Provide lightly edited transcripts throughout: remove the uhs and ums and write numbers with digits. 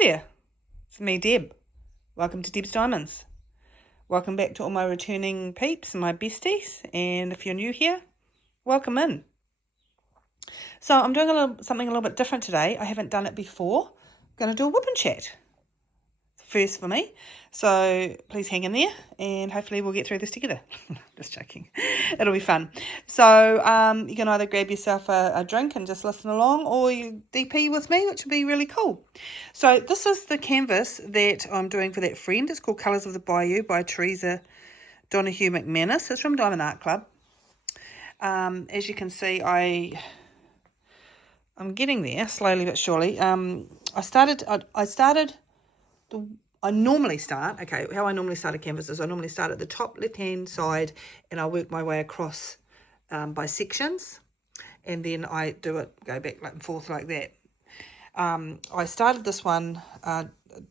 there, it's me, Deb. Welcome to Deb's Diamonds. Welcome back to all my returning peeps and my besties, and if you're new here, welcome in. So I'm doing something a little bit different today. I haven't done it before. I'm going to do a whip and chat. First for me, so please hang in there and hopefully we'll get through this together. Just joking, it'll be fun. So you can either grab yourself a drink and just listen along, or you DP with me, which would be really cool. So this is the canvas that I'm doing for that friend. It's called Colours of the Bayou by Teresa Donahue McManus. It's from Diamond Art Club. As you can see, I'm getting there slowly but surely. I normally start, how I normally start a canvas is I normally start at the top left-hand side and I work my way across by sections, and then I go back and forth like that. I started this one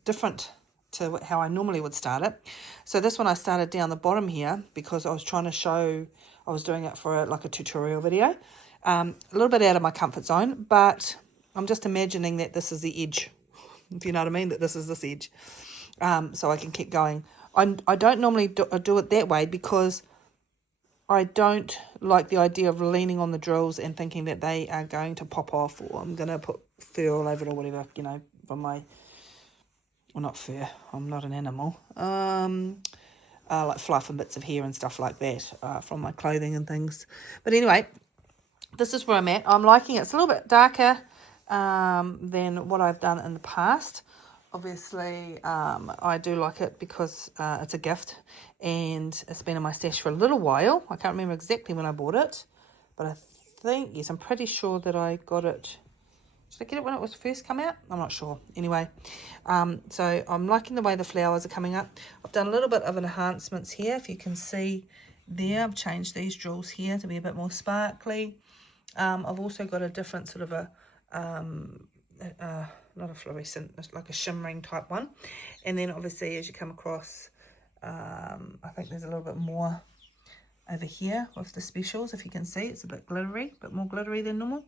different to how I normally would start it. So this one I started down the bottom here because I was trying to show, I was doing it for a tutorial video. A little bit out of my comfort zone, but I'm just imagining that this is the edge, if you know what I mean, that this is this edge. So I can keep going. I don't normally do it that way because I don't like the idea of leaning on the drills and thinking that they are going to pop off, or I'm going to put fur all over it or whatever, from my, well, not fur, I'm not an animal, like fluff and bits of hair and stuff like that from my clothing and things. But anyway, this is where I'm at. I'm liking it. It's a little bit darker than what I've done in the past. Obviously, I do like it because it's a gift and it's been in my stash for a little while. I can't remember exactly when I bought it, but I think, yes, I'm pretty sure that I got it. Did I get it when it was first come out? I'm not sure. Anyway, so I'm liking the way the flowers are coming up. I've done a little bit of enhancements here. If you can see there, I've changed these drills here to be a bit more sparkly. I've also got a different sort of not a fluorescent, like a shimmering type one. And then obviously as you come across, I think there's a little bit more over here with the specials. If you can see, it's a bit glittery, a bit more glittery than normal.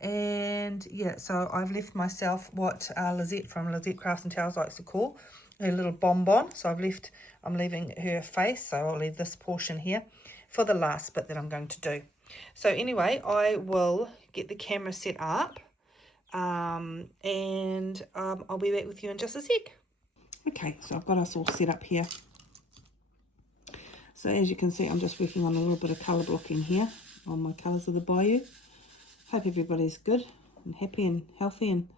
And yeah, so I've left myself what Lizette from Lizette Crafts and Tales likes to call her little bonbon. So I'm leaving her face, so I'll leave this portion here for the last bit that I'm going to do. So anyway, I will get the camera set up. And I'll be back with you in just a sec. Okay, so I've got us all set up here. So as you can see, I'm just working on a little bit of colour blocking here on my Colours of the Bayou. Hope everybody's good and happy and healthy and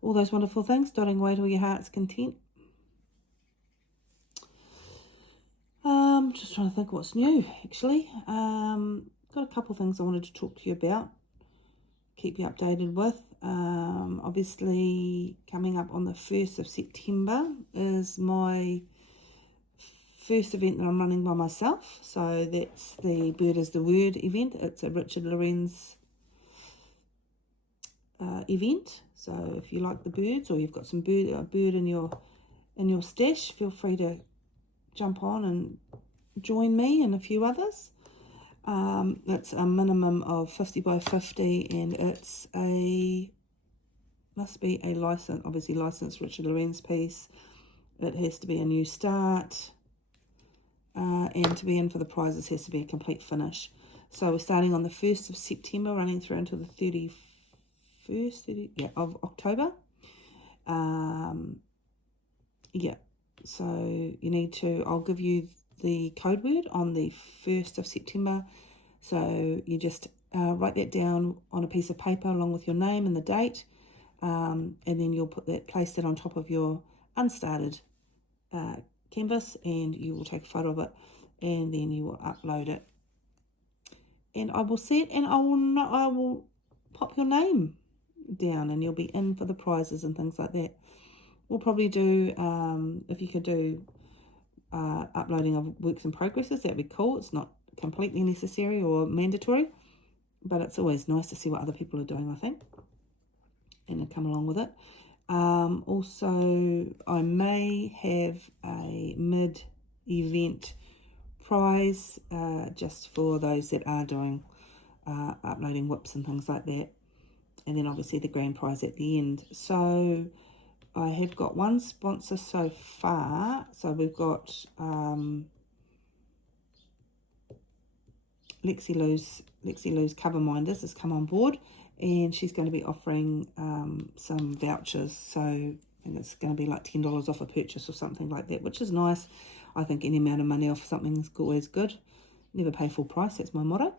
all those wonderful things, dotting away to your heart's content. Just trying to think what's new, actually. Got a couple of things I wanted to talk to you about, keep you updated with. Obviously coming up on the 1st of September is my first event that I'm running by myself. So that's the Bird is the Word event. It's a Richard Lorenz event. So if you like the birds, or you've got some bird in your stash, feel free to jump on and join me and a few others. It's a minimum of 50 by 50, and it's must be a obviously licensed Richard Lorenz piece. It has to be a new start, and to be in for the prizes has to be a complete finish. So we're starting on the 1st of September, running through until the 31st of October. Yeah, so you need to, I'll give you the code word on the 1st of September. So you just write that down on a piece of paper along with your name and the date, and then you'll place that on top of your unstarted canvas, and you will take a photo of it, and then you will upload it. And I will see it, and I will pop your name down, and you'll be in for the prizes and things like that. We'll probably do, if you could do uploading of works in progresses, that'd be cool. It's not completely necessary or mandatory, but it's always nice to see what other people are doing, I think, and to come along with it. Also, I may have a mid-event prize just for those that are doing uploading WIPs and things like that, and then obviously the grand prize at the end. So I have got one sponsor so far. So we've got Lexi Lou's Cover Minders has come on board, and she's going to be offering some vouchers. So I think it's going to be like $10 off a purchase or something like that, which is nice. I think any amount of money off something is always good. Never pay full price, that's my motto.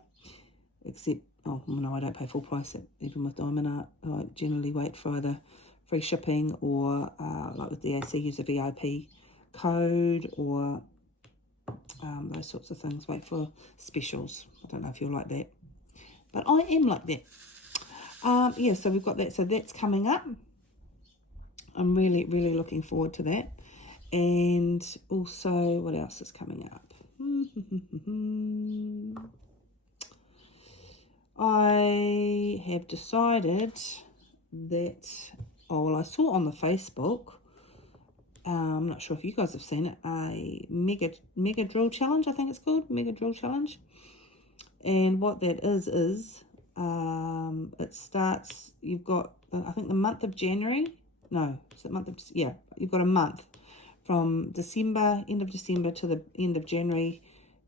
Except, oh no, I don't pay full price even with diamond art. I generally wait for either free shipping or like with DAC, use a VIP code or those sorts of things. Wait for specials. I don't know if you're like that, but I am like that. Yeah, so we've got that. So that's coming up. I'm really, really looking forward to that. And also, what else is coming up? I have decided that, oh, well, I saw on the Facebook, I'm not sure if you guys have seen it, a mega drill challenge, I think it's called, mega drill challenge. And what that is it starts, you've got, I think the month of January, no, is it month of, yeah, you've got a month from December, end of December to the end of January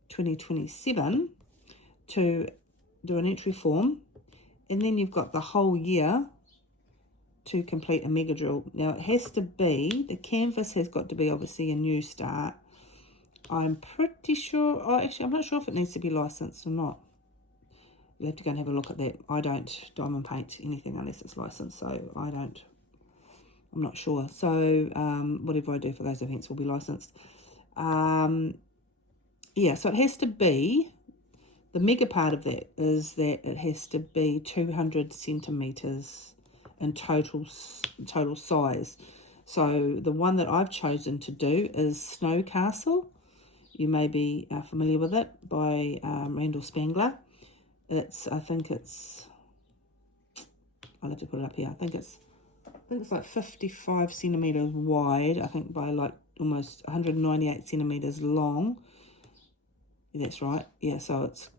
2027 to do an entry form, and then you've got the whole year to complete a mega drill. Now it has to be, the canvas has got to be obviously a new start. I'm pretty sure, oh actually I'm not sure if it needs to be licensed or not. You have to go and have a look at that. I don't diamond paint anything unless it's licensed, so I'm not sure. So whatever I do for those events will be licensed. Yeah, so it has to be, the mega part of that is that it has to be 200 centimeters in total size. So the one that I've chosen to do is Snow Castle. You may be familiar with it, by Randall Spangler. I think it's, I'll have to put it up here. I think it's like 55 centimeters wide, I think, by like almost 198 centimeters long. That's right. Yeah, so it's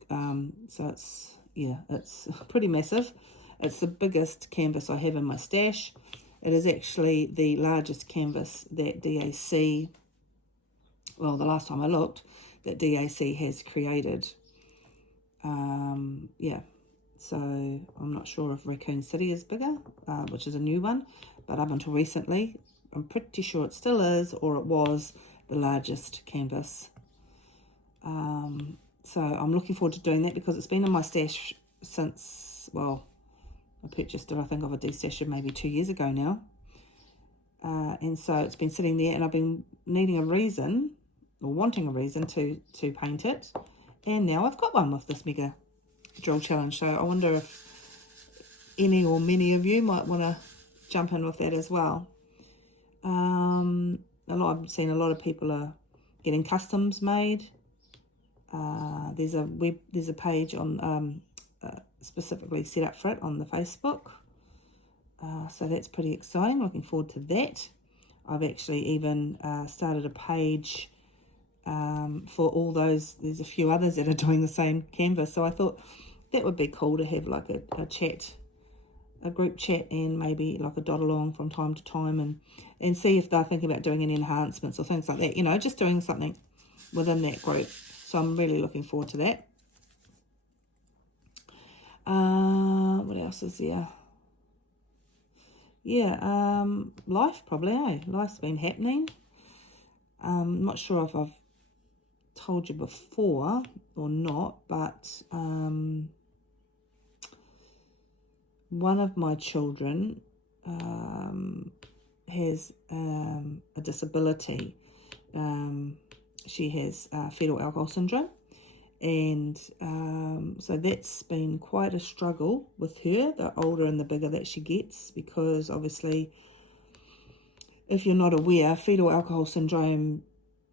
yeah, it's pretty massive. It's the biggest canvas I have in my stash. It is actually the largest canvas that DAC, well, the last time I looked, that DAC has created. Yeah, so I'm not sure if Raccoon City is bigger, which is a new one, but up until recently, I'm pretty sure it still is, or it was, the largest canvas. So I'm looking forward to doing that because it's been in my stash since, well, I purchased it, I think, of a destasher maybe 2 years ago now. And so it's been sitting there, and I've been needing a reason, or wanting a reason to paint it. And now I've got one with this mega drill challenge. So I wonder if any or many of you might want to jump in with that as well. I've seen a lot of people are getting customs made. There's a page on specifically set up for it on the Facebook. So that's pretty exciting. Looking forward to that. I've actually even started a page for all those. There's a few others that are doing the same canvas. So I thought that would be cool to have like a chat, a group chat, and maybe like a dot along from time to time, and see if they're thinking about doing any enhancements or things like that. You know, just doing something within that group. So I'm really looking forward to that. What else is there? Yeah, life probably, eh? Life's been happening. I'm not sure if I've told you before or not, but one of my children has a disability. She has fetal alcohol syndrome, and so that's been quite a struggle with her, the older and the bigger that she gets, because obviously, if you're not aware, fetal alcohol syndrome,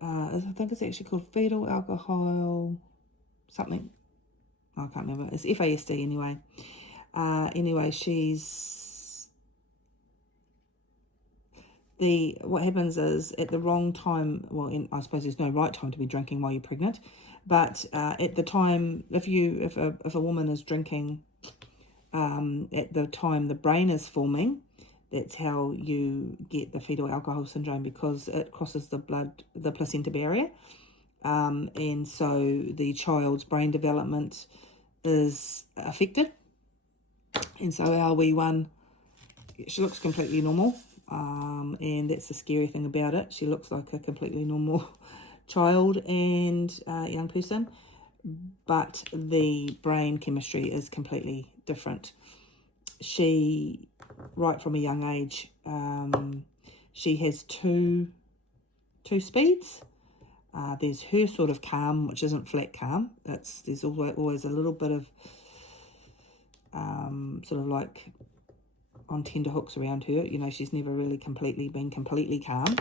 I think it's actually called fetal alcohol something, I can't remember, it's FASD anyway. Anyway, what happens is at the wrong time, well, I suppose there's no right time to be drinking while you're pregnant, but at the time, if a woman is drinking at the time the brain is forming, That's how you get the fetal alcohol syndrome, because it crosses the placenta barrier. And so the child's brain development is affected. And so our wee one, she looks completely normal. And that's the scary thing about it. She looks like a completely normal child and young person, but the brain chemistry is completely different. She, right from a young age, she has two speeds. There's her sort of calm, which isn't flat calm. There's always a little bit of sort of like on tender hooks around her. You know, she's never really been completely calm.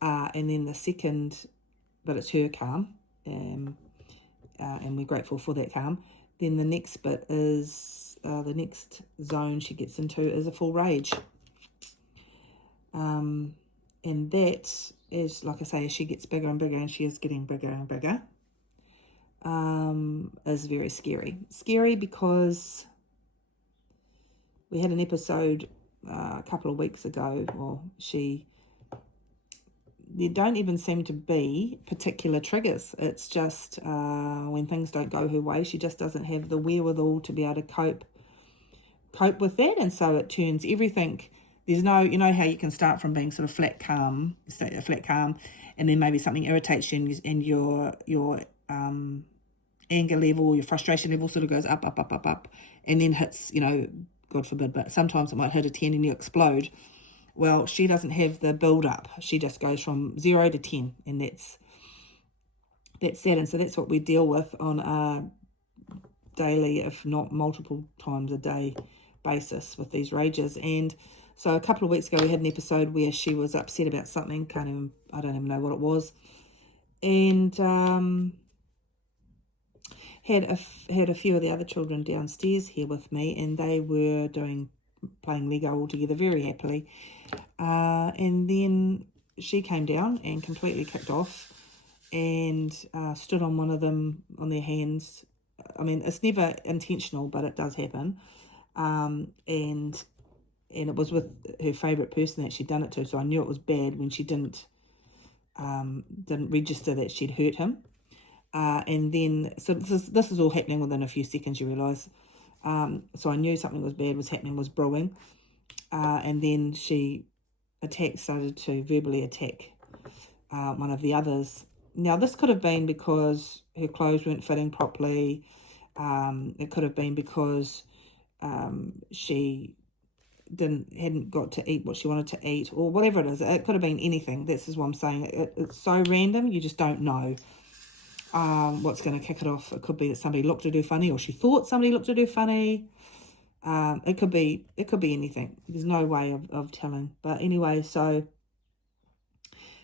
And then the second, but it's her calm, and we're grateful for that calm. Then the next bit is, the next zone she gets into is a full rage. And that is, like I say, as she gets bigger and bigger, and she is getting bigger and bigger, is very scary. Scary because we had an episode a couple of weeks ago. Well, there don't even seem to be particular triggers. It's just when things don't go her way, she just doesn't have the wherewithal to be able to cope with that. And so it turns everything. There's no, you know how you can start from being sort of flat calm, and then maybe something irritates you, and your anger level, your frustration level sort of goes up, and then hits, you know, God forbid, but sometimes it might hit a 10 and you explode. Well, she doesn't have the build up. She just goes from 0 to 10, and that's that. And so that's what we deal with on a daily, if not multiple times a day basis, with these rages. And so a couple of weeks ago, we had an episode where she was upset about something. I don't even know what it was, and had a few of the other children downstairs here with me, and they were playing Lego all together very happily. And then she came down and completely kicked off, and stood on one of them on their hands. I mean, it's never intentional, but it does happen. And it was with her favourite person that she'd done it to, so I knew it was bad when she didn't register that she'd hurt him. And then, so this is all happening within a few seconds, you realise. So I knew something was bad was brewing. And then she started to verbally attack one of the others. Now, this could have been because her clothes weren't fitting properly. It could have been because she hadn't got to eat what she wanted to eat, or whatever it is. It could have been anything. This is what I'm saying. It's so random, you just don't know what's going to kick it off. It could be that somebody looked at her funny, or she thought somebody looked at her funny. It could be anything. There's no way of telling. But anyway, so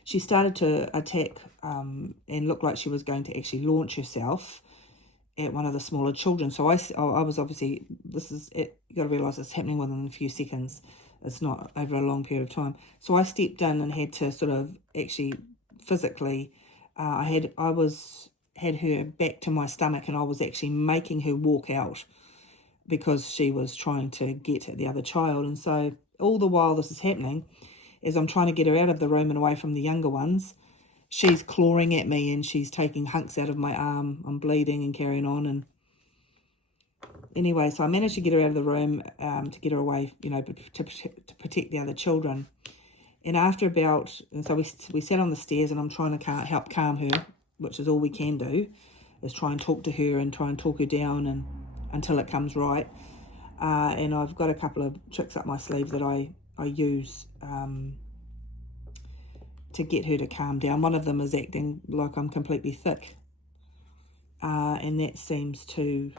she started to attack and looked like she was going to actually launch herself at one of the smaller children. So I was obviously, this is it. You got to realise it's happening within a few seconds. It's not over a long period of time. So I stepped in and had to sort of actually physically, I had her back to my stomach, and I was actually making her walk out because she was trying to get at the other child. And so all the while this is happening, as I'm trying to get her out of the room and away from the younger ones, she's clawing at me and she's taking hunks out of my arm. I'm bleeding and carrying on. And anyway, so I managed to get her out of the room, to get her away, you know, to protect the other children. And so we sat on the stairs, and I'm trying to help calm her, which is all we can do, is try and talk to her and try and talk her down and until it comes right. And I've got a couple of tricks up my sleeve that I use to get her to calm down. One of them is acting like I'm completely thick, and that seems to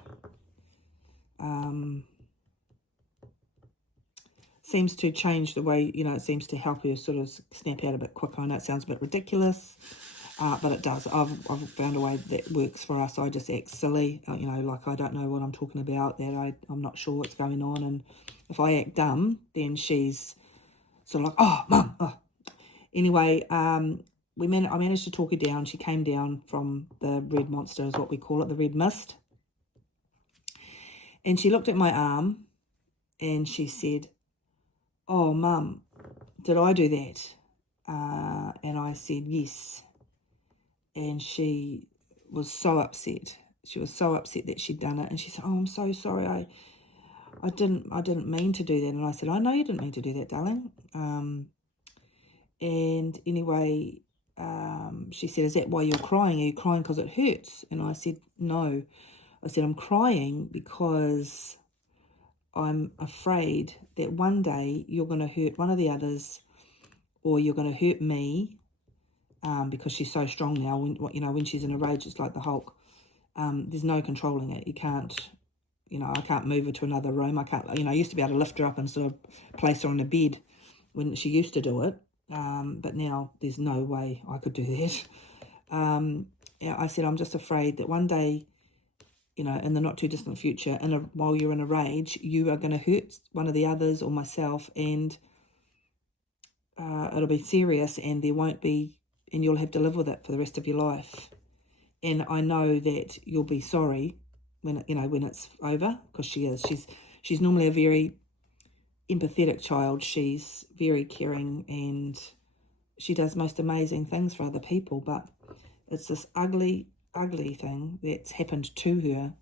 change the way, you know, it seems to help her sort of snap out a bit quicker. I know it sounds a bit ridiculous, but it does. I've found a way that works for us. I just act silly, you know, like I don't know what I'm talking about, that I'm not sure what's going on. And if I act dumb, then she's sort of like, oh, Mum. Oh. Anyway, I managed to talk her down. She came down from the red monster, is what we call it, the red mist. And she looked at my arm and she said, oh, Mum, did I do that? And I said, yes. And she was so upset. She was so upset that she'd done it. And she said, oh, I'm so sorry. I didn't mean to do that. And I said, I know you didn't mean to do that, darling. And anyway, she said, is that why you're crying? Are you crying because it hurts? And I said, no. I said, I'm crying because I'm afraid that one day you're going to hurt one of the others, or you're going to hurt me, because she's so strong now. When she's in a rage, it's like the Hulk. There's no controlling it. You can't, I can't move her to another room. I can't, I used to be able to lift her up and sort of place her on a bed when she used to do it. But now there's no way I could do that. I said, I'm just afraid that one day, in the not too distant future, while you're in a rage, you are going to hurt one of the others or myself, and it'll be serious, and there won't be, and you'll have to live with it for the rest of your life. And I know that you'll be sorry when it's over, because she's normally a very empathetic child. She's very caring, and she does most amazing things for other people, but it's this ugly thing that's happened to her,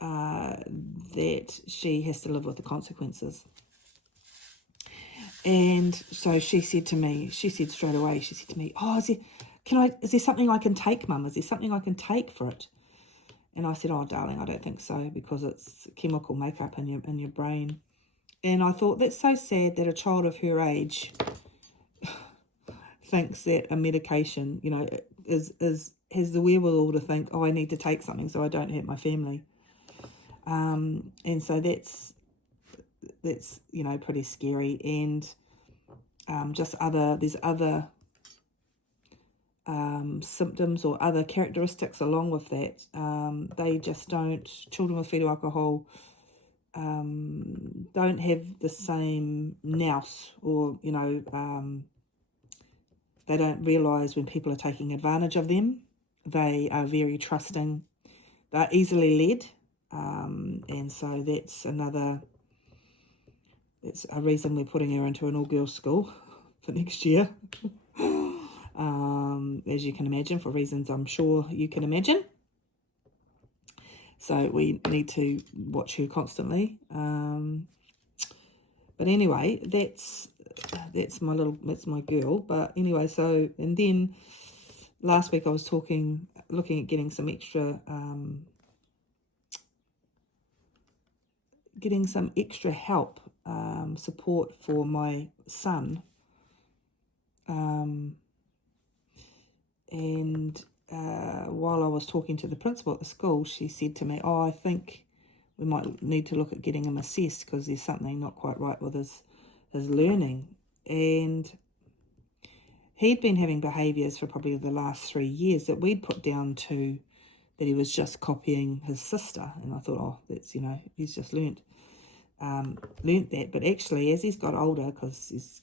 that she has to live with the consequences. And so she said straight away, oh, is there something I can take, Mum? Is there something I can take for it? And I said, oh, darling, I don't think so, because it's chemical makeup in your brain. And I thought, that's so sad that a child of her age thinks that a medication, has the wherewithal to think, oh, I need to take something so I don't hurt my family. And so that's pretty scary. And there's other symptoms or other characteristics along with that. They just don't, children with fetal alcohol don't have the same nous, or they don't realise when people are taking advantage of them. They are very trusting. They're easily led. And so that's a reason we're putting her into an all-girls school for next year. As you can imagine, for reasons I'm sure you can imagine. So we need to watch her constantly. But anyway, that's my girl. But anyway, so, and then last week I was looking at getting some extra help, support for my son. And while I was talking to the principal at the school, she said to me, oh, I think we might need to look at getting him assessed, because there's something not quite right with his learning. And he'd been having behaviours for probably the last 3 years that we'd put down to that he was just copying his sister. And I thought, oh, that's, he's just learnt that. But actually, as he's got older, because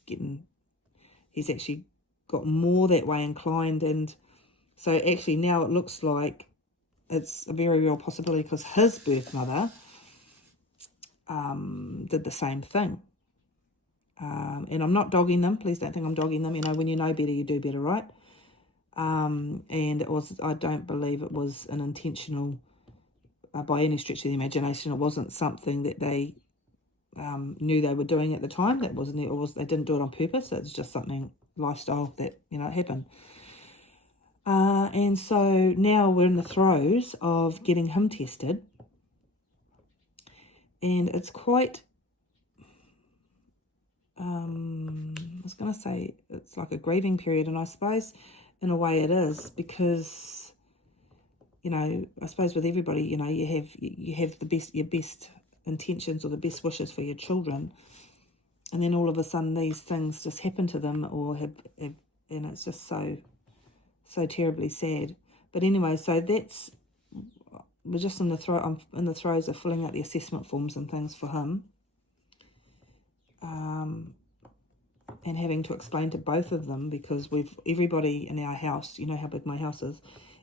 he's actually got more that way inclined. And so actually now it looks like it's a very real possibility, because his birth mother did the same thing. And I'm not dogging them. Please don't think I'm dogging them. When you know better, you do better, right? And I don't believe it was an intentional, by any stretch of the imagination. It wasn't something that they knew they were doing at the time. They didn't do it on purpose. It's just something, lifestyle, that, happened. And so now we're in the throes of getting him tested. And it's quite, I was going to say, it's like a grieving period. And I suppose in a way it is, because, I suppose with everybody, you have your best intentions or the best wishes for your children. And then all of a sudden these things just happen to them, or have and it's just so terribly sad. But anyway, so we're just I'm in the throes of filling out the assessment forms and things for him, and having to explain to both of them, because everybody in our house, how big my house is,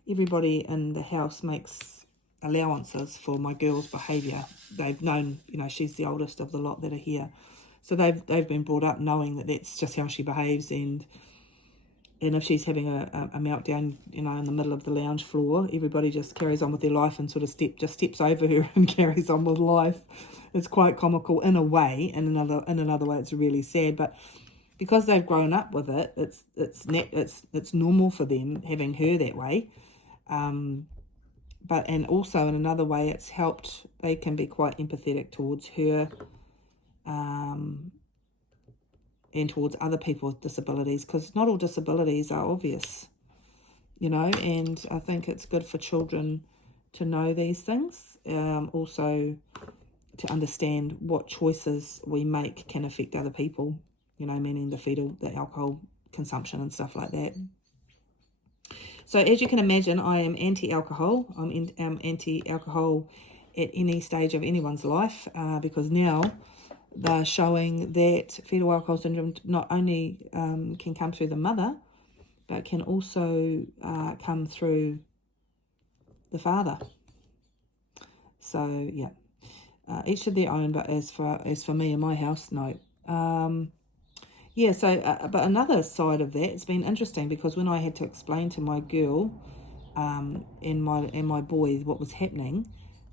everybody in the house makes allowances for my girl's behaviour. They've known, she's the oldest of the lot that are here, So they've been brought up knowing that that's just how she behaves, and if she's having a meltdown, you know, in the middle of the lounge floor, everybody just carries on with their life and sort of steps over her and carries on with life. It's quite comical in a way, and in another way it's really sad. But because they've grown up with it, it's normal for them having her that way. But also in another way, it's helped. They can be quite empathetic towards her. And towards other people with disabilities, because not all disabilities are obvious, you know, and I think it's good for children to know these things, also to understand what choices we make can affect other people, you know, meaning the alcohol consumption and stuff like that. So as you can imagine, I am anti-alcohol. I'm anti-alcohol at any stage of anyone's life, because now they're showing that fetal alcohol syndrome not only can come through the mother, but can also come through the father. So yeah, each of their own. But as for me in my house, no. Yeah. So, but another side of that, it's been interesting because when I had to explain to my girl and my boy what was happening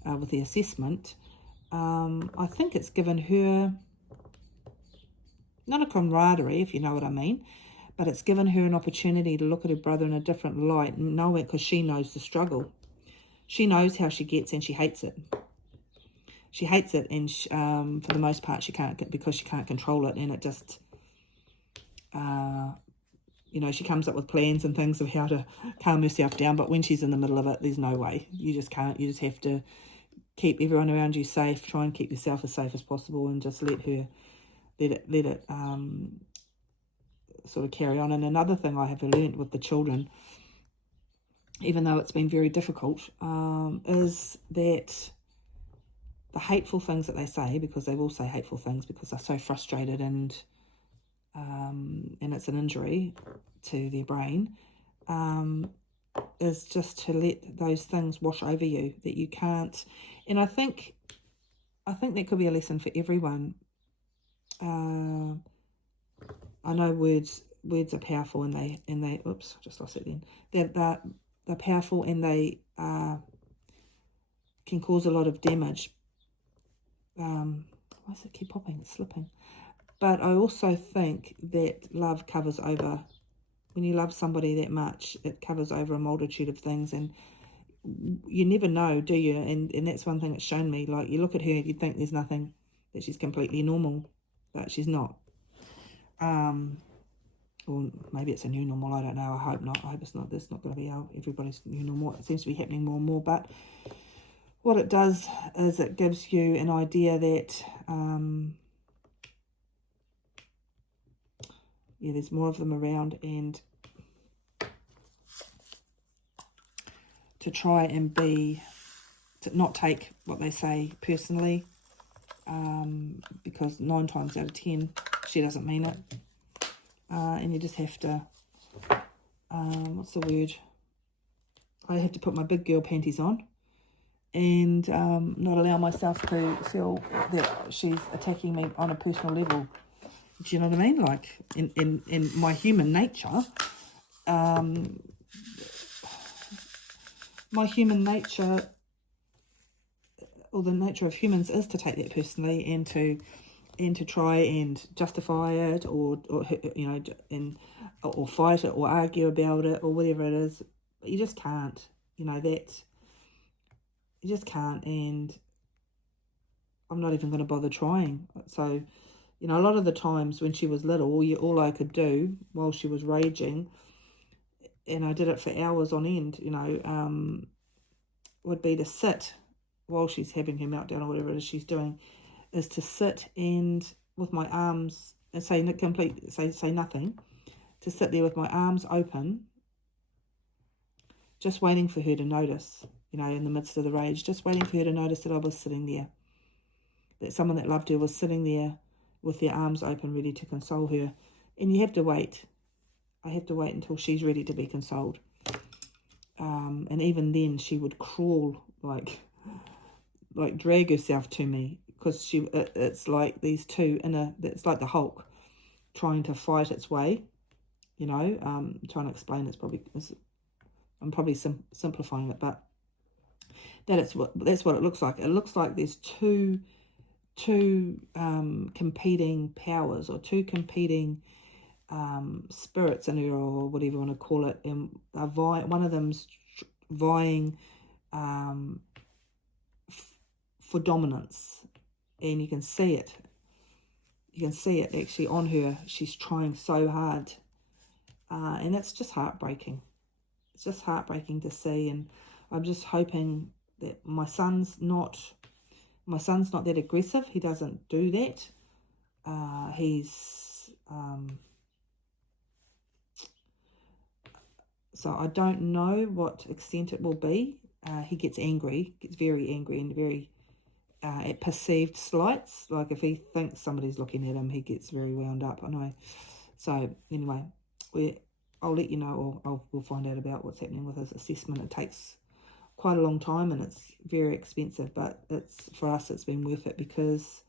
with the assessment. I think it's given her, not a camaraderie, if you know what I mean, but it's given her an opportunity to look at her brother in a different light, know it, because she knows the struggle. She knows how she gets, and she hates it. She hates it, and for the most part, she can't, because she can't control it, and it just, you know, she comes up with plans and things of how to calm herself down, but when she's in the middle of it, there's no way. You just can't. You just have to keep everyone around you safe, try and keep yourself as safe as possible, and just let it sort of carry on. And another thing I have learned with the children, even though it's been very difficult, is that the hateful things that they say, because they will say hateful things because they're so frustrated, and it's an injury to their brain, is just to let those things wash over you, that you can't. And I think that could be a lesson for everyone. I know words are powerful, and they oops, just lost it then. They're powerful, and they can cause a lot of damage. Why does it keep popping? It's slipping. But I also think that love covers over. When you love somebody that much, it covers over a multitude of things, and you never know, do you? And that's one thing that's shown me. Like, you look at her, you'd think there's nothing, that she's completely normal, but she's not. Or maybe it's a new normal, I don't know. I hope not. I hope it's not. That's not going to be everybody's new normal. It seems to be happening more and more. But what it does is it gives you an idea that, yeah, there's more of them around, and to try and to not take what they say personally, because 9 times out of 10, she doesn't mean it. And you just have to, what's the word? I have to put my big girl panties on, and not allow myself to feel that she's attacking me on a personal level. Do you know what I mean? Like, in my human nature, or the nature of humans, is to take that personally, and to try and justify it, or you know, or fight it, or argue about it, or whatever it is. But you just can't, you know, that you just can't, and I'm not even going to bother trying. So, you know, a lot of the times when she was little, all I could do while she was raging, and I did it for hours on end, you know, would be to sit while she's having her meltdown or whatever it is she's doing, is to sit and with my arms, and say nothing, to sit there with my arms open, just waiting for her to notice, you know, in the midst of the rage, just waiting for her to notice that I was sitting there, that someone that loved her was sitting there with their arms open, ready to console her. And you have to wait. I have to wait until she's ready to be consoled. And even then, she would crawl, like drag herself to me, because it's like these two it's like the Hulk trying to fight its way, you know. Trying to explain I'm probably simplifying it, but that's what it looks like. It looks like there's two competing powers, or two competing spirits in her, or whatever you want to call it, and they're one of them's vying for dominance, and you can see it. You can see it actually on her. She's trying so hard, and it's just heartbreaking. It's just heartbreaking to see, and I'm just hoping that my son's not that aggressive. He doesn't do that. So I don't know what extent it will be. He gets angry, gets very angry, and very at perceived slights. Like if he thinks somebody's looking at him, he gets very wound up. I know. So anyway, I'll let you know, or we'll find out about what's happening with his assessment. It takes quite a long time, and it's very expensive, but for us it's been worth it, because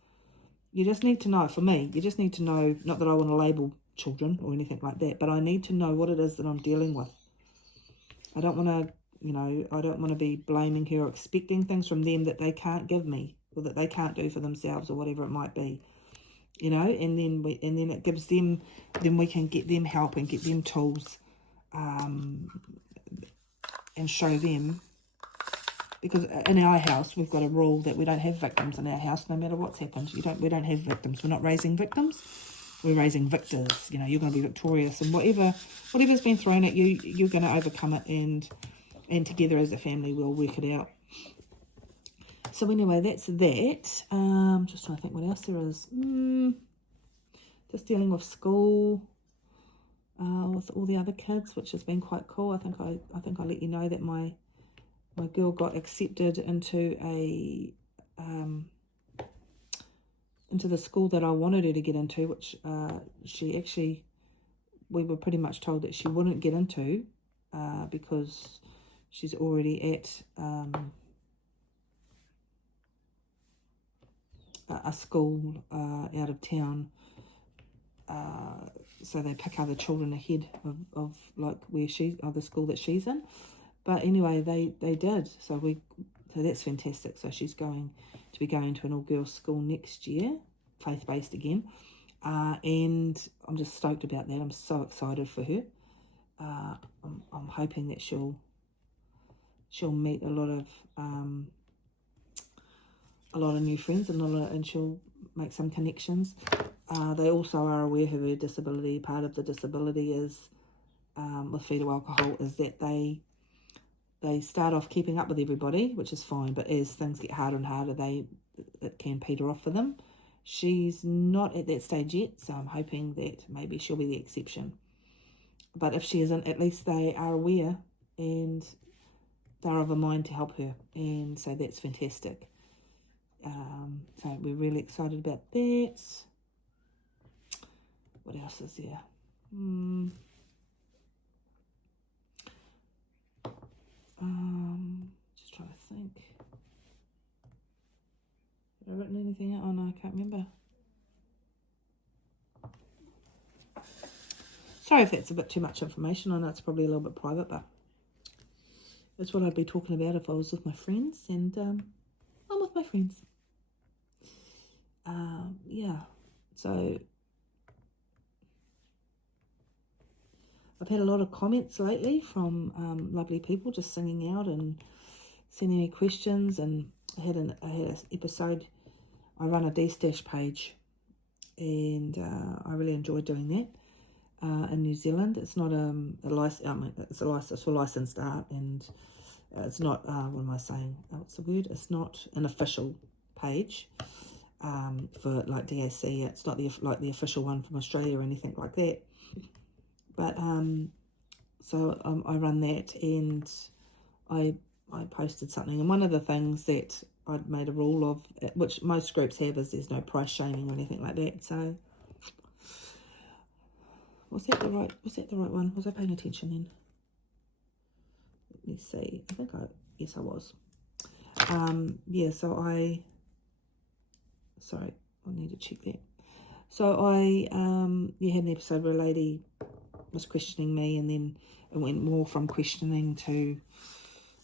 you just need to know. For me, you just need to know, not that I want to label children or anything like that, but I need to know what it is that I'm dealing with. I don't want to, you know, I don't want to be blaming her or expecting things from them that they can't give me, or that they can't do for themselves, or whatever it might be, you know. And then it gives them, then we can get them help and get them tools, and show them. Because in our house, we've got a rule that we don't have victims in our house, no matter what's happened. We don't have victims. We're not raising victims. We're raising victors. You know, you're going to be victorious, and whatever's been thrown at you, you're going to overcome it, and together as a family, we'll work it out. So anyway, that's that. Just trying to think what else there is. Just dealing with school, with all the other kids, which has been quite cool. I think I let you know that my girl got accepted into into the school that I wanted her to get into, which we were pretty much told that she wouldn't get into, because she's already at a school out of town. So they pick other children ahead of like the school that she's in. But anyway, they did. So that's fantastic. So she's going to be going to an all-girls school next year, faith-based again. And I'm just stoked about that. I'm so excited for her. I'm hoping that she'll meet a lot of new friends, and she'll make some connections. They also are aware of her disability. Part of the disability is with fetal alcohol is that they start off keeping up with everybody, which is fine, but as things get harder and harder, it can peter off for them. She's not at that stage yet, so I'm hoping that maybe she'll be the exception. But if she isn't, at least they are aware, and they're of a mind to help her, and so that's fantastic. So we're really excited about that. What else is there? Just trying to think. Have I written anything out? Oh no, I can't remember. Sorry if that's a bit too much information. I know it's probably a little bit private, but that's what I'd be talking about if I was with my friends, and I'm with my friends. Yeah, so I've had a lot of comments lately from lovely people just singing out and sending me questions, and I had an episode. I run a D-Stash page, and I really enjoyed doing that in New Zealand. It's not a license. I mean, it's for licensed art, and it's not. What am I saying? What's the word? It's not an official page for like DAC. It's not the official one from Australia or anything like that. But so I run that, and I posted something, and one of the things that I'd made a rule of, which most groups have, is there's no price shaming or anything like that. So was that the right one? Was I paying attention then? Let me see. Yes, I was. Yeah, so I Sorry, I need to check that. So I had an episode where a lady was questioning me, and then it went more from questioning to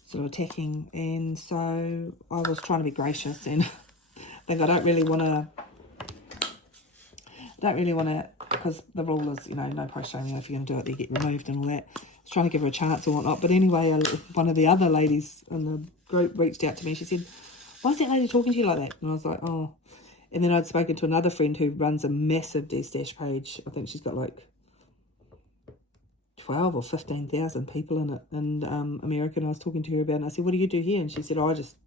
sort of attacking, and so I was trying to be gracious, and I think I don't really want to, because the rule is, no post-shaming. If you're going to do it, you get removed and all that. I was trying to give her a chance or whatnot, but anyway, one of the other ladies in the group reached out to me. She said, "Why is that lady talking to you like that?" And I was like, "Oh." And then I'd spoken to another friend who runs a massive D-Stash page. I think she's got like 12 or 15,000 people in it in America. And I was talking to her about it. And I said, "What do you do here?" And she said, "Oh, I just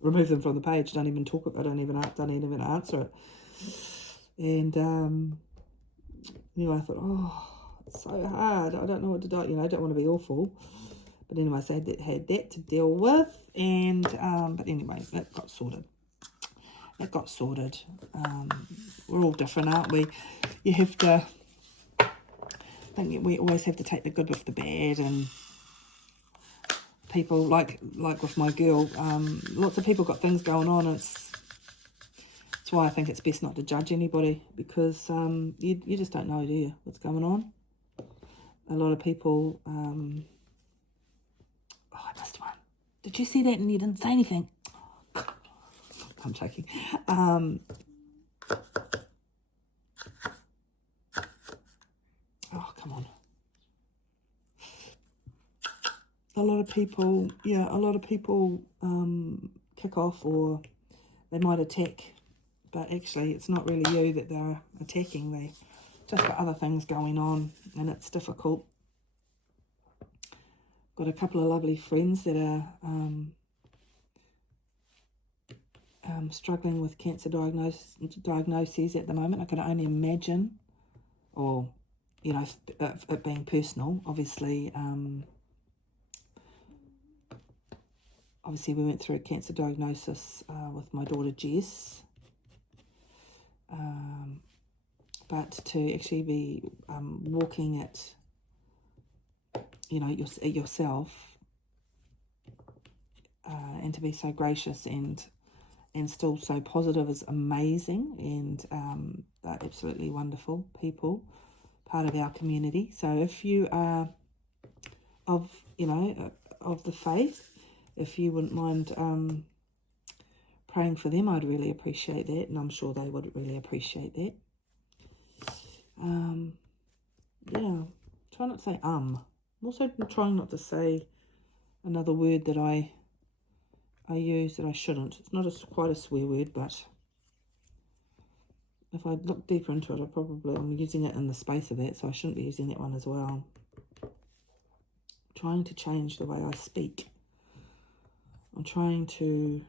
remove them from the page. Don't even talk. I don't even answer it." And I thought, oh, it's so hard. I don't know what to do. I don't want to be awful. But anyway, so I had that to deal with. And but anyway, that got sorted. We're all different, aren't we? You have to. I think we always have to take the good with the bad, and people like with my girl, lots of people got things going on. That's why I think it's best not to judge anybody, because you just don't know, do you, what's going on? A lot of people. Oh, I missed one. Did you see that and you didn't say anything? I'm joking. Oh, come on. A lot of people kick off, or they might attack, but actually it's not really you that they're attacking. They just got other things going on, and it's difficult. Got a couple of lovely friends that are struggling with cancer diagnoses at the moment. I can only imagine, or it being personal. Obviously, we went through a cancer diagnosis with my daughter Jess, but to actually be walking it, yourself, and to be so gracious and still so positive is amazing. And they're absolutely wonderful people, part of our community. So if you are of the faith, if you wouldn't mind praying for them, I'd really appreciate that, and I'm sure they would really appreciate that. Try not to say I'm also trying not to say another word that I use that I shouldn't. It's not quite a swear word, but if I look deeper into it, I'm using it in the space of that, so I shouldn't be using that one as well. Trying to change the way I speak. I'm trying to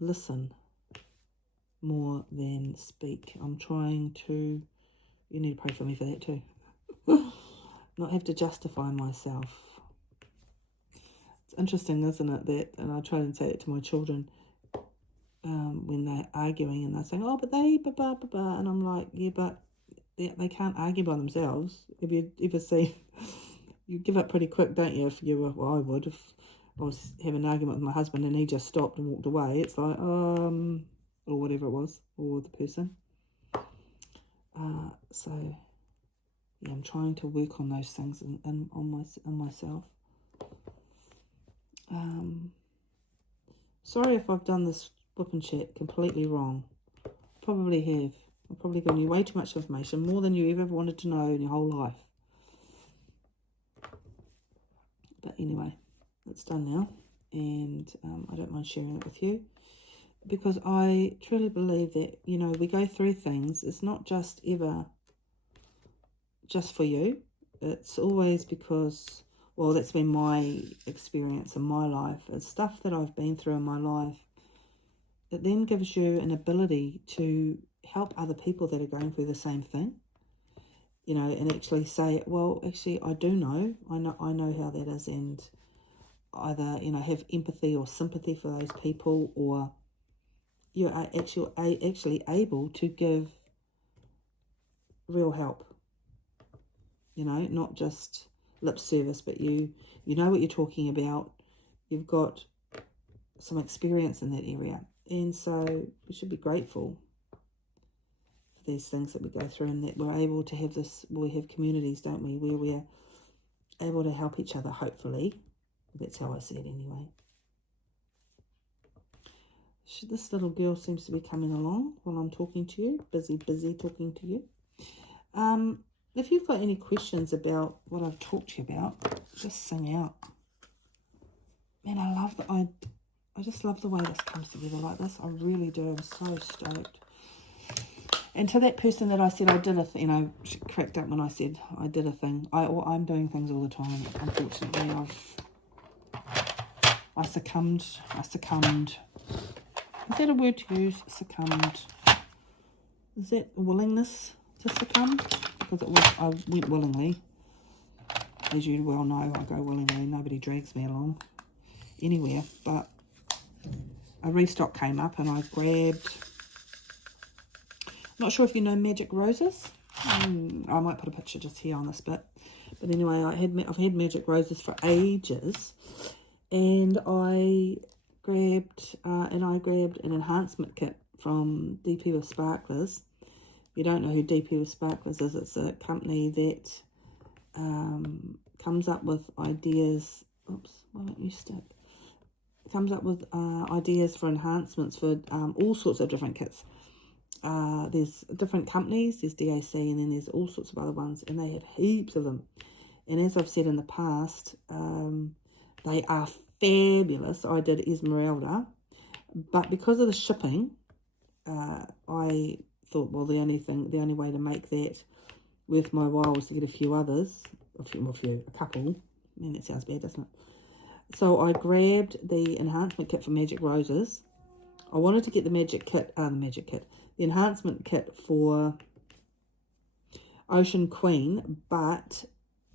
listen more than speak. I'm trying to, you need to pray for me for that too. Not have to justify myself. It's interesting, isn't it, that, and I try and say it to my children when they're arguing and they're saying, "Oh, but they, blah, blah, blah," and I'm like, yeah, but they can't argue by themselves. If you ever see, you give up pretty quick, don't you? If you were, well, I would, if I was having an argument with my husband and he just stopped and walked away, it's like, or whatever it was, or the person. So, yeah, I'm trying to work on those things on myself. Sorry if I've done this WIP and chat completely wrong. Probably have. I've probably given you way too much information, more than you ever wanted to know in your whole life. But anyway, it's done now, and I don't mind sharing it with you, because I truly believe that, we go through things. It's not just ever just for you. It's always because, well, that's been my experience in my life. It's stuff that I've been through in my life. It then gives you an ability to help other people that are going through the same thing, and actually say, well, actually, I do know. I know how that is, and either, have empathy or sympathy for those people, or you are actually able to give real help. Not just lip service, but you know what you're talking about. you've got some experience in that area. And so we should be grateful for these things that we go through, and that we're able to have this, we have communities, don't we, where we're able to help each other, hopefully. That's how I see it anyway. This little girl seems to be coming along while I'm talking to you. Busy talking to you. If you've got any questions about what I've talked to you about, just sing out. Man, I just love the way this comes together like this. I really do. I'm so stoked. And to that person that I said I did a thing, you know, she cracked up when I said I did a thing. I'm doing things all the time. Unfortunately, I succumbed. Is that a word to use? Succumbed. Is that a willingness to succumb? Because I went willingly. As you well know, I go willingly. Nobody drags me along anywhere. But a restock came up and I grabbed, not sure if you know magic roses. I might put a picture just here on this bit. But anyway, I've had magic roses for ages. And I grabbed an enhancement kit from DP with Sparklers. If you don't know who DP with Sparklers is, it's a company that comes up with ideas. Oops, why don't you stick? Comes up with ideas for enhancements for all sorts of different kits. There's different companies, there's DAC, and then there's all sorts of other ones, and they have heaps of them. And as I've said in the past, they are fabulous. I did Esmeralda, but because of the shipping, I thought, well, the only way to make that worth my while was to get a few others, a couple. I mean, that sounds bad, doesn't it? So I grabbed the enhancement kit for Magic Roses. I wanted to get the the enhancement kit for Ocean Queen, but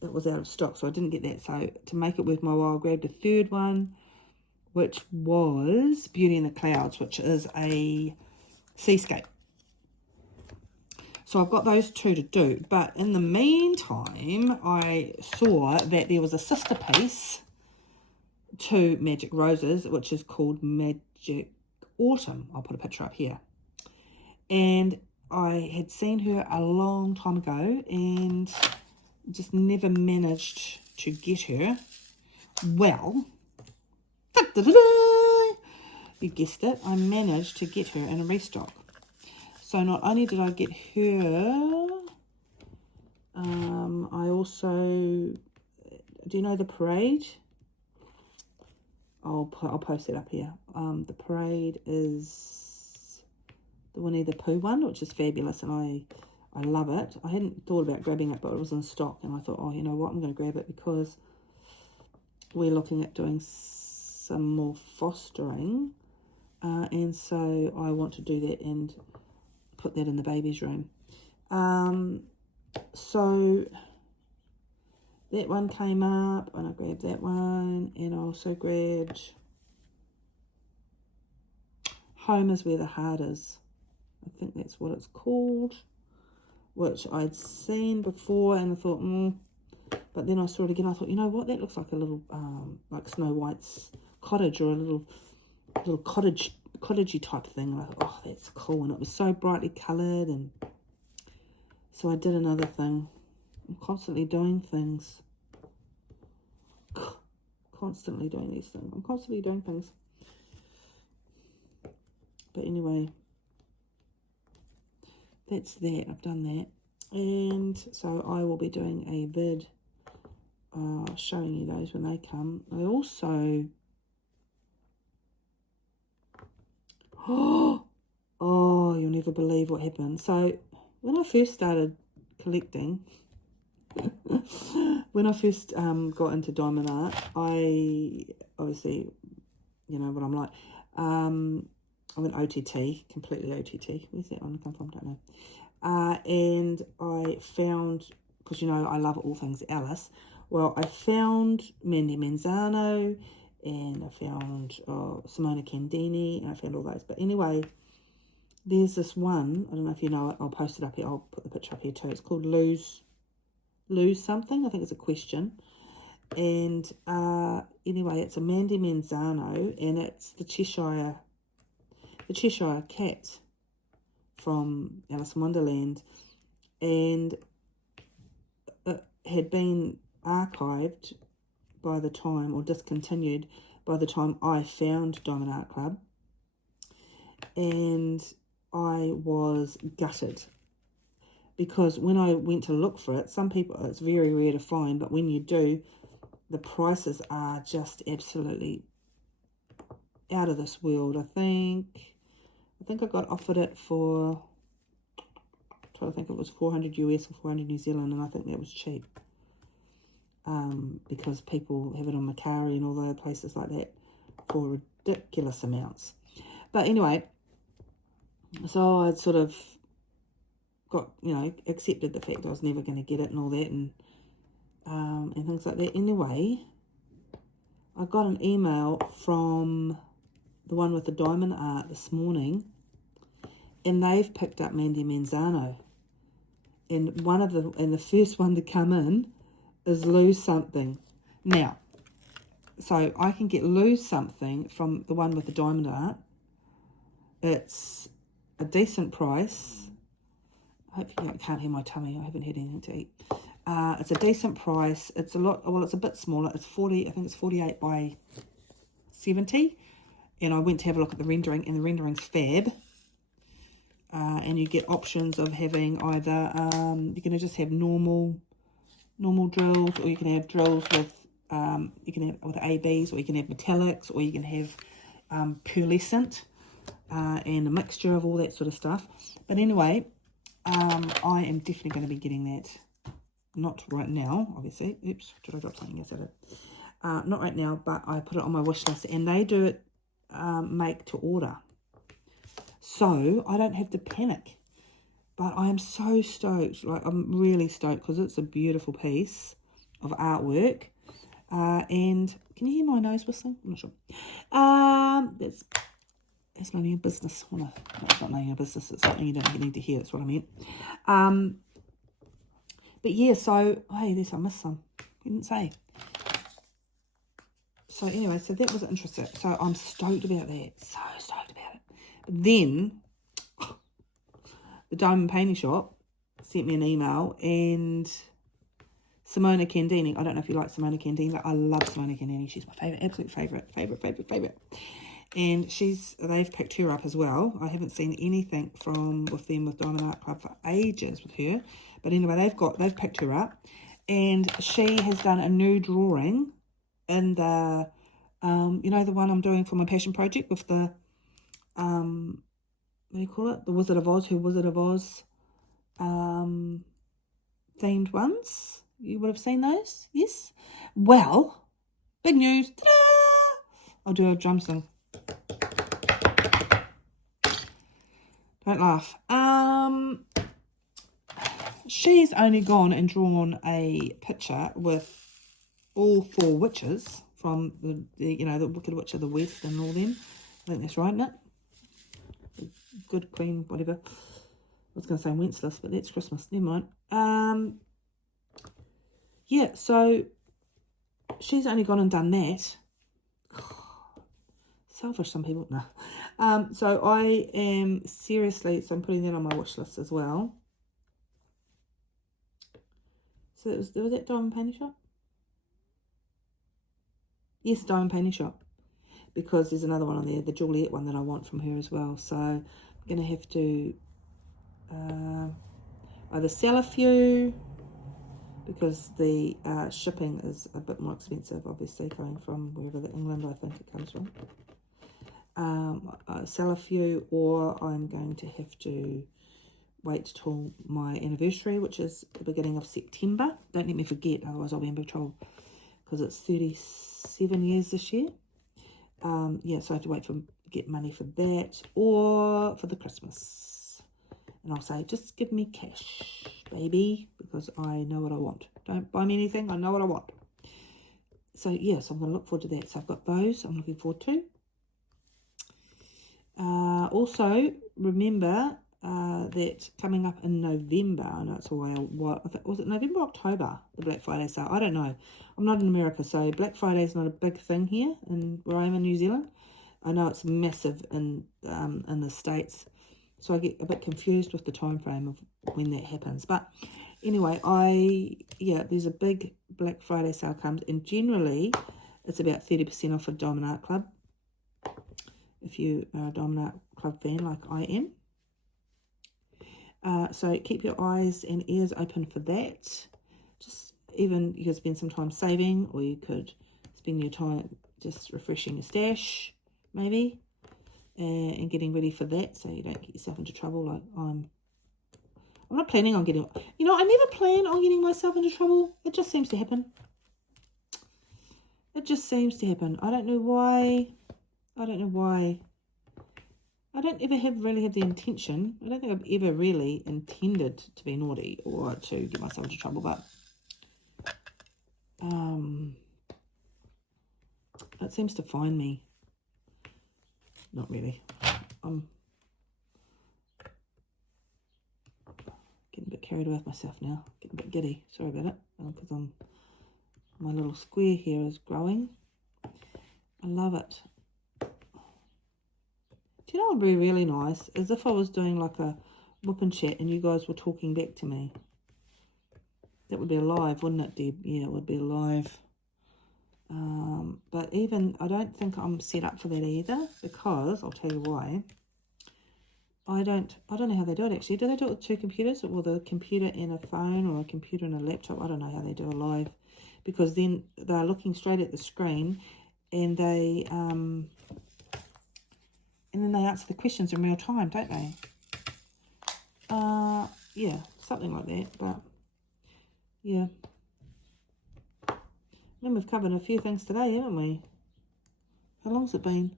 it was out of stock, so I didn't get that. So to make it worth my while, I grabbed a third one, which was Beauty in the Clouds, which is a seascape. So I've got those two to do. But in the meantime, I saw that there was a sister piece to Magic Roses, which is called Magic Autumn. I'll put a picture up here. And I had seen her a long time ago and just never managed to get her. Well, you guessed it, I managed to get her in a restock. So not only did I get her, I also, do you know the Parade? I'll post it up here. The Parade is the Winnie the Pooh one, which is fabulous, and I love it. I hadn't thought about grabbing it, but it was in stock, and I thought, oh, you know what, I'm going to grab it because we're looking at doing some more fostering, and so I want to do that and put that in the baby's room. So that one came up, and I grabbed that one, and I also grabbed Home is Where the Heart Is. I think that's what it's called, which I'd seen before, and I thought, but then I saw it again. I thought, you know what, that looks like a little, like Snow White's cottage, or a little cottagey type thing. And I thought, oh, that's cool, and it was so brightly coloured, and so I did another thing. I'm constantly doing things. Constantly doing these things. I'm constantly doing things. But anyway, that's that. I've done that. And so I will be doing a vid showing you those when they come. I also... Oh, you'll never believe what happened. So when I first started collecting... when I first got into diamond art, I obviously, you know what I'm like. I went OTT, completely OTT. Where's that one come from? Don't know. And I found, because you know I love all things Alice. Well, I found Mandy Manzano, and I found Simona Candini, and I found all those. But anyway, there's this one. I don't know if you know it. I'll post it up here. I'll put the picture up here too. It's called Lose Something. I think it's a question. And anyway, it's a Mandy Manzano, and it's the Cheshire Cat from Alice in Wonderland, and it had been archived by the time, or discontinued by the time I found Diamond Art Club, and I was gutted, because when I went to look for it, some people, it's very rare to find, but when you do, the prices are just absolutely out of this world. I think I got offered it for, I think it was 400 US or 400 New Zealand, and I think that was cheap. Because people have it on Macari and all those places like that for ridiculous amounts. But anyway, so I'd sort of got, accepted the fact I was never going to get it and all that, and things like that. Anyway, I got an email from the one with the diamond art this morning, and they've picked up Mandy Manzano, and the first one to come in is Lose Something. Now, so I can get Lose Something from the one with the diamond art. It's a decent price. I hope you can't hear my tummy. I haven't had anything to eat. It's a decent price. It's a lot, well, it's a bit smaller. It's 40, I think it's 48 by 70. And I went to have a look at the rendering, and the rendering's fab. And you get options of having either, you can just have normal drills, or you can have drills with, with ABs, or you can have metallics, or you can have pearlescent, and a mixture of all that sort of stuff. But anyway, I am definitely going to be getting that. Not right now, obviously. Oops, did I drop something else at it? Not right now, but I put it on my wish list, and they do it make to order. So I don't have to panic. But I am so stoked. Like, I'm really stoked, because it's a beautiful piece of artwork. And can you hear my nose whistling? I'm not sure. That's none of your business. Well, no, it's not none of your business. It's something you don't need to hear. That's what I meant. But yeah, so, hey, I missed some. You didn't say. So anyway, so that was interesting. So I'm stoked about that. So stoked about it. But then the Diamond Painting Shop sent me an email, and Simona Candini, I don't know if you like Simona Candini, but I love Simona Candini. She's my favourite, absolute favourite. And they've picked her up as well. I haven't seen anything with Diamond Art Club for ages with her. But anyway, they've picked her up, and she has done a new drawing in the, the one I'm doing for my passion project with the, what do you call it? The Wizard of Oz, themed ones. You would have seen those, yes? Well, big news. Ta-da! I'll do a drum sing. Don't laugh. She's only gone and drawn a picture with all 4 witches from the Wicked Witch of the West and all them. I think that's right, isn't it? The Good Queen, whatever. I was going to say WISHLIST, but that's Christmas. Never mind. Yeah, so she's only gone and done that. Selfish, some people. No. So I am seriously, so I'm putting that on my wish list as well. So was that Diamond Painting Shop? Yes, Diamond Painting Shop. Because there's another one on there, the Juliet one that I want from her as well. So I'm going to have to either sell a few, because the shipping is a bit more expensive, obviously, going from wherever England I think it comes from. Sell a few, or I'm going to have to wait till my anniversary, which is the beginning of September. Don't let me forget, otherwise I'll be in big trouble, because it's 37 years this year. Yeah, so I have to get money for that, or for the Christmas. And I'll say, just give me cash, baby, because I know what I want. Don't buy me anything, I know what I want. So yeah, so I'm going to look forward to that. So I've got those I'm looking forward to. Also, remember, that coming up in November. I know it's a while. Was it November, October? The Black Friday sale. I don't know. I'm not in America, so Black Friday is not a big thing here where I am in New Zealand. I know it's massive in the States, so I get a bit confused with the time frame of when that happens. But anyway, there's a big Black Friday sale comes, and generally it's about 30% off a Diamond Art Club. If you are a Diamond Art Club fan like I am. So keep your eyes and ears open for that. Just even you could spend some time saving, or you could spend your time just refreshing your stash, maybe, and getting ready for that, so you don't get yourself into trouble. Like I'm not planning on getting. I never plan on getting myself into trouble. It just seems to happen. It just seems to happen. I don't know why. I don't ever really have the intention. I don't think I've ever really intended to be naughty or to get myself into trouble, but it seems to find me. Not really. I'm getting a bit carried away with myself now. Getting a bit giddy. Sorry about it. Because my little square here is growing. I love it. Do you know what would be really nice? As if I was doing like a WIP and chat and you guys were talking back to me. That would be live, wouldn't it, Deb? Yeah, it would be live. But even, I don't think I'm set up for that either, because, I'll tell you why. I don't know how they do it actually. Do they do it with two computers, or the computer and a phone, or a computer and a laptop? I don't know how they do a live, because then they're looking straight at the screen and they and then they answer the questions in real time, don't they? Yeah, something like that, but yeah. Then we've covered a few things today, haven't we? How long's it been?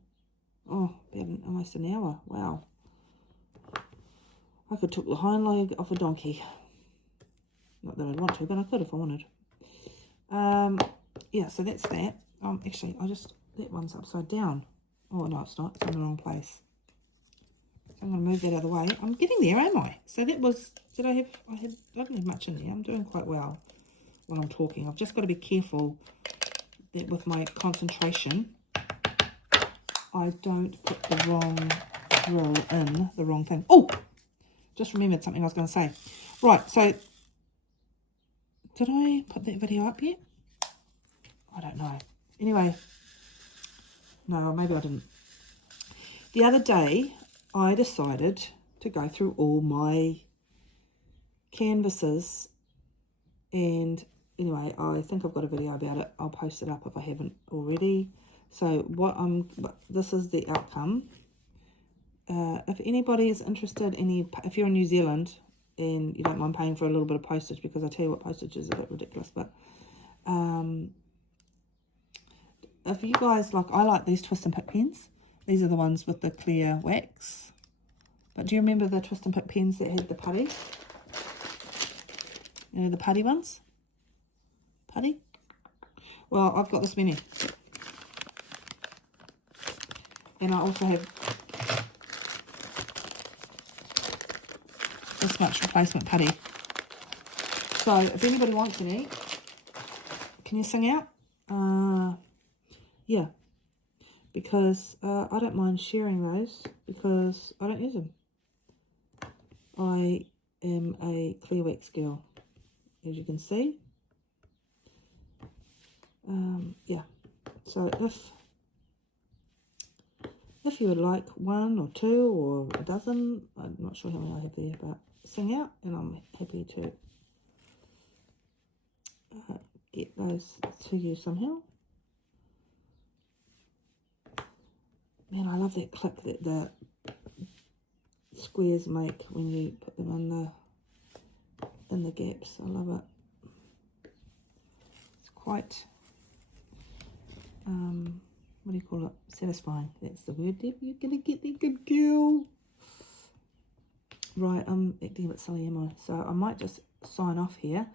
Oh, about almost an hour. Wow. I could took the hind leg off a donkey. Not that I'd want to, but I could if I wanted. Yeah, so that's that. Actually, that one's upside down. Oh, no, it's not. It's in the wrong place. So I'm going to move that out of the way. I'm getting there, am I? So that was, I don't have much in there. I'm doing quite well while I'm talking. I've just got to be careful that with my concentration, I don't put the wrong drill in the wrong thing. Oh, just remembered something I was going to say. Right, so did I put that video up yet? I don't know. Anyway, no, maybe I didn't. The other day, I decided to go through all my canvases, and anyway, I think I've got a video about it. I'll post it up if I haven't already. So this is the outcome. If anybody is interested, if you're in New Zealand and you don't mind paying for a little bit of postage, because I tell you what, postage is a bit ridiculous, but if you guys I like these twist and pick pens. These are the ones with the clear wax. But do you remember the twist and pick pens that had the putty? You know, the putty ones? Putty? Well, I've got this many. And I also have this much replacement putty. So if anybody wants any, can you sing out? Yeah. Because I don't mind sharing those, because I don't use them. I am a clear wax girl, as you can see. Yeah. So if you would like one or two or a dozen, I'm not sure how many I have there, but sing out, and I'm happy to get those to you somehow. Man, I love that click that the squares make when you put them in the gaps. I love it. It's quite, what do you call it? Satisfying. That's the word, Deb. You're going to get there, good girl. Right, I'm acting a bit silly, am I? So I might just sign off here.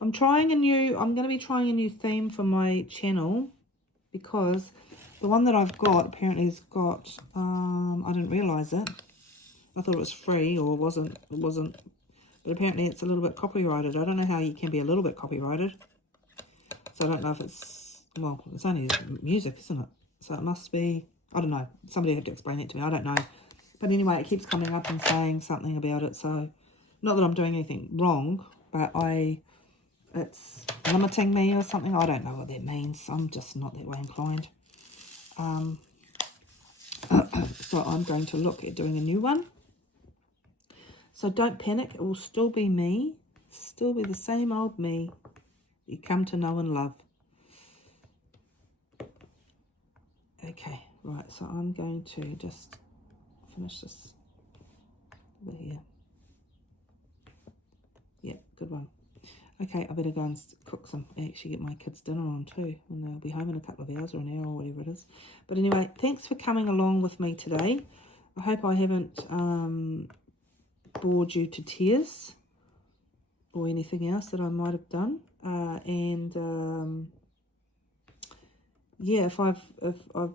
I'm going to be trying a new theme for my channel, because the one that I've got apparently has got, I didn't realise it, I thought it was free, or it wasn't. But apparently it's a little bit copyrighted. I don't know how you can be a little bit copyrighted. So I don't know if it's, well, it's only music, isn't it? So it must be, I don't know. Somebody had to explain it to me. I don't know. But anyway, it keeps coming up and saying something about it. So not that I'm doing anything wrong, but it's limiting me or something. I don't know what that means. I'm just not that way inclined. So I'm going to look at doing a new one. So don't panic. It will still be me. Still be the same old me you come to know and love. Okay, right. So I'm going to just finish this over here. Yeah, good one. Okay, I better go and cook some, actually get my kids dinner on too, and they'll be home in a couple of hours or an hour or whatever it is. But anyway, thanks for coming along with me today. I hope I haven't bored you to tears or anything else that I might have done. Yeah, if I've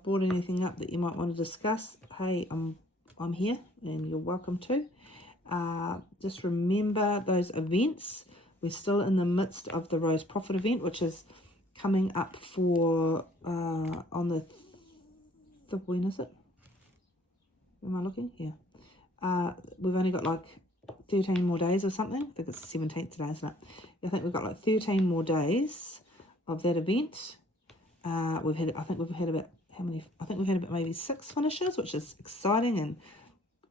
brought anything up that you might want to discuss, hey, I'm here and you're welcome to. Just remember those events. We're still in the midst of the Rose Profit event, which is coming up for on the when is it? Am I looking? Yeah. We've only got like 13 more days or something. I think it's the 17th today, isn't it? I think we've got like 13 more days of that event. I think we've had about how many? I think we've had about maybe 6 finishes, which is exciting, and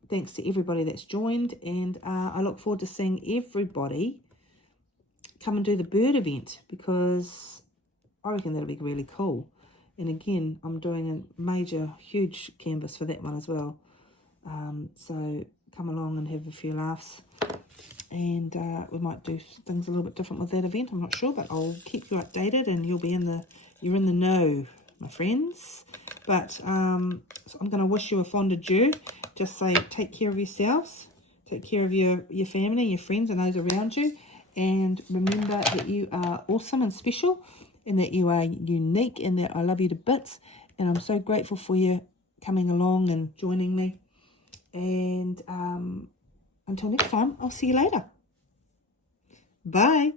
thanks to everybody that's joined. And I look forward to seeing everybody come and do the bird event, because I reckon that'll be really cool. And again, I'm doing a major, huge canvas for that one as well. So come along and have a few laughs. And we might do things a little bit different with that event. I'm not sure, but I'll keep you updated, and you're in the know, my friends. But so I'm going to wish you a fond adieu. Just say, take care of yourselves, take care of your family, your friends, and those around you. And remember that you are awesome and special, and that you are unique, and that I love you to bits. And I'm so grateful for you coming along and joining me. And until next time, I'll see you later. Bye.